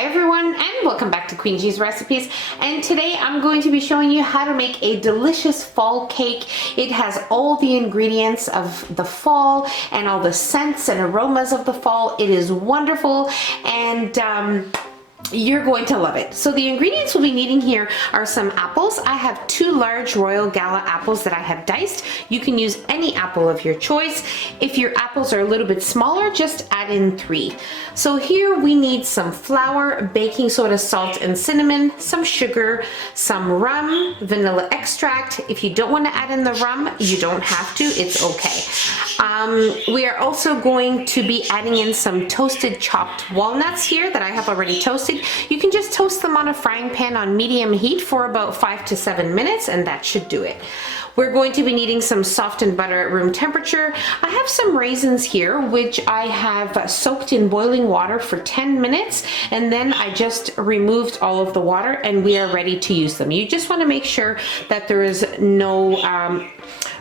Hi everyone, and welcome back to Queen G's Recipes. And today I'm going to be showing you how to make a delicious fall cake. It has all the ingredients of the fall and all the scents and aromas of the fall. It is wonderful, and you're going to love it. So the ingredients we'll be needing here are some apples. I have 2 large Royal Gala apples that I have diced. You can use any apple of your choice. If your apples are a little bit smaller, just add in 3. So here we need some flour, baking soda, salt, and cinnamon, some sugar, some rum, vanilla extract. If you don't want to add in the rum, you don't have to, it's okay. We are also going to be adding in some toasted chopped walnuts here that I have already toasted. You can just toast them on a frying pan on medium heat for about 5 to 7 minutes, and that should do it. We're going to be needing some softened butter at room temperature. I have some raisins here, which I have soaked in boiling water for 10 minutes, and then I just removed all of the water and we are ready to use them. You just want to make sure that there is no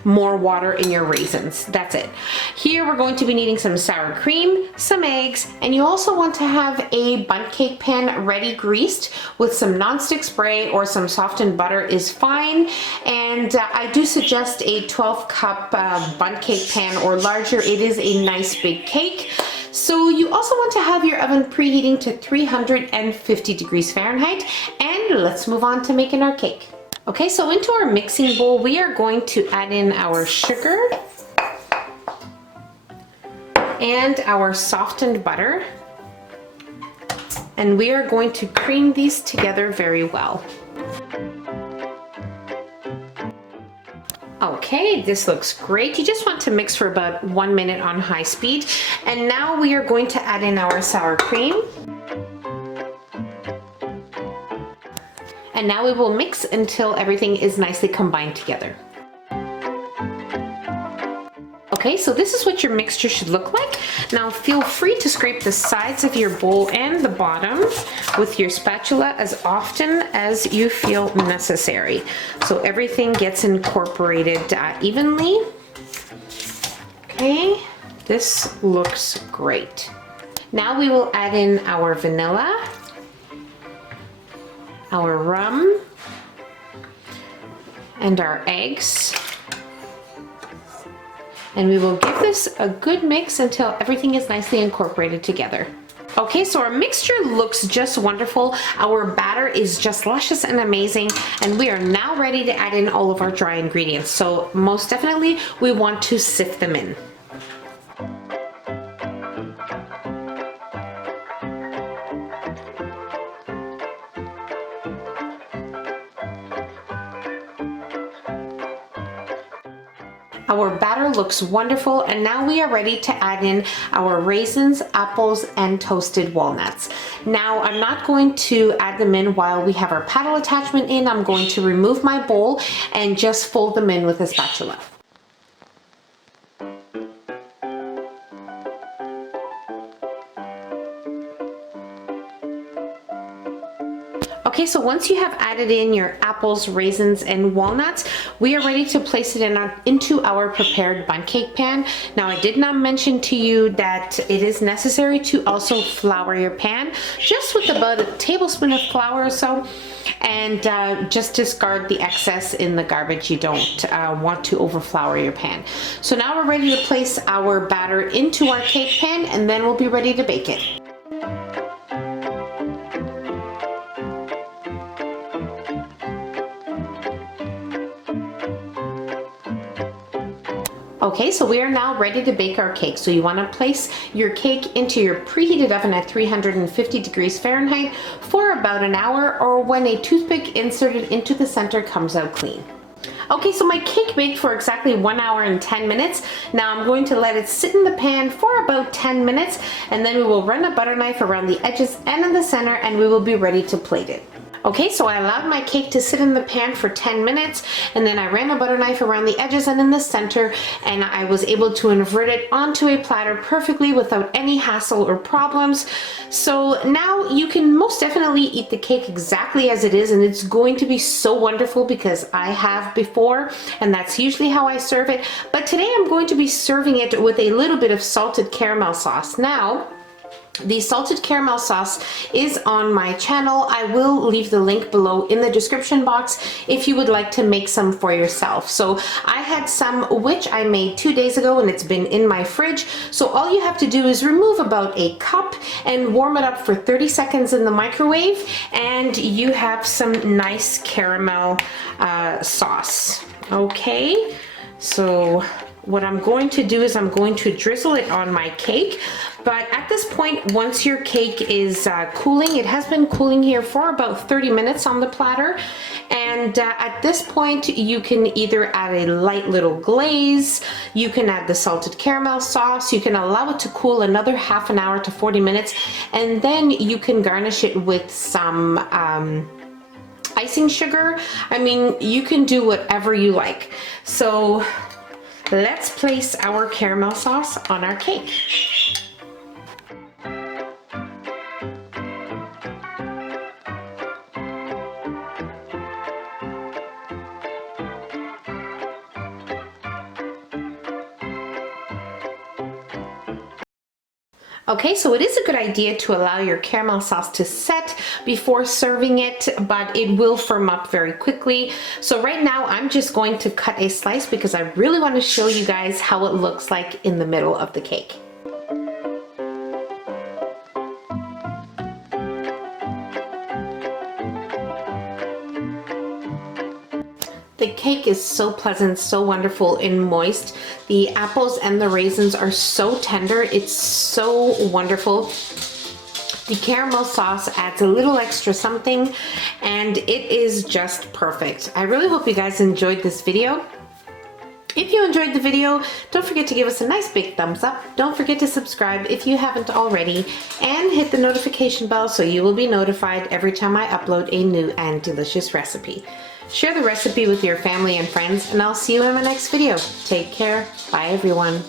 more water in your raisins. That's it. Here we're going to be needing some sour cream, some eggs, and you also want to have a bundt cake pan ready greased with some nonstick spray, or some softened butter is fine. And I do suggest a 12-cup bundt cake pan or larger. It is a nice big cake. So you also want to have your oven preheating to 350 degrees Fahrenheit, and let's move on to making our cake. Okay, so into our mixing bowl, we are going to add in our sugar and our softened butter, and we are going to cream these together very well. Okay, this looks great. You just want to mix for about 1 minute on high speed. And now we are going to add in our sour cream. And now we will mix until everything is nicely combined together. Okay, so this is what your mixture should look like. Now feel free to scrape the sides of your bowl and the bottom with your spatula as often as you feel necessary, so everything gets incorporated evenly. Okay, this looks great. Now we will add in our vanilla, our rum, and our eggs. And we will give this a good mix until everything is nicely incorporated together. Okay, so our mixture looks just wonderful. Our batter is just luscious and amazing, and we are now ready to add in all of our dry ingredients. So most definitely we want to sift them in. Our batter looks wonderful, and now we are ready to add in our raisins, apples, and toasted walnuts. Now I'm not going to add them in while we have our paddle attachment in. I'm going to remove my bowl and just fold them in with a spatula. Okay, so once you have added in your apples, raisins, and walnuts, we are ready to place it into our prepared bundt cake pan. Now, I did not mention to you that it is necessary to also flour your pan, just with about a tablespoon of flour or so, and just discard the excess in the garbage. You don't want to overflour your pan. So now we're ready to place our batter into our cake pan, and then we'll be ready to bake it. Okay, so we are now ready to bake our cake. So you want to place your cake into your preheated oven at 350 degrees Fahrenheit for about an hour, or when a toothpick inserted into the center comes out clean. Okay, so my cake baked for exactly 1 hour and 10 minutes. Now I'm going to let it sit in the pan for about 10 minutes, and then we will run a butter knife around the edges and in the center, and we will be ready to plate it. Okay, so I allowed my cake to sit in the pan for 10 minutes, and then I ran a butter knife around the edges and in the center, and I was able to invert it onto a platter perfectly without any hassle or problems. So now you can most definitely eat the cake exactly as it is, and it's going to be so wonderful because I have before, and that's usually how I serve it. But today I'm going to be serving it with a little bit of salted caramel sauce. Now, The salted caramel sauce is on my channel. I will leave the link below in the description box if you would like to make some for yourself. So I had some which I made 2 days ago and it's been in my fridge. So all you have to do is remove about a cup and warm it up for 30 seconds in the microwave and you have some nice caramel sauce. Okay, so what I'm going to do is I'm going to drizzle it on my cake. But at this point, once your cake is cooling, it has been cooling here for about 30 minutes on the platter. And at this point, you can either add a light little glaze, you can add the salted caramel sauce, you can allow it to cool another half an hour to 40 minutes, and then you can garnish it with some icing sugar. I mean, you can do whatever you like. So let's place our caramel sauce on our cake. Okay, so it is a good idea to allow your caramel sauce to set before serving it, but it will firm up very quickly. So right now I'm just going to cut a slice because I really want to show you guys how it looks like in the middle of the cake. The cake is so pleasant, so wonderful and moist. The apples and the raisins are so tender. It's so wonderful. The caramel sauce adds a little extra something and it is just perfect. I really hope you guys enjoyed this video. If you enjoyed the video, don't forget to give us a nice big thumbs up. Don't forget to subscribe if you haven't already and hit the notification bell so you will be notified every time I upload a new and delicious recipe. Share the recipe with your family and friends and I'll see you in my next video. Take care. Bye everyone.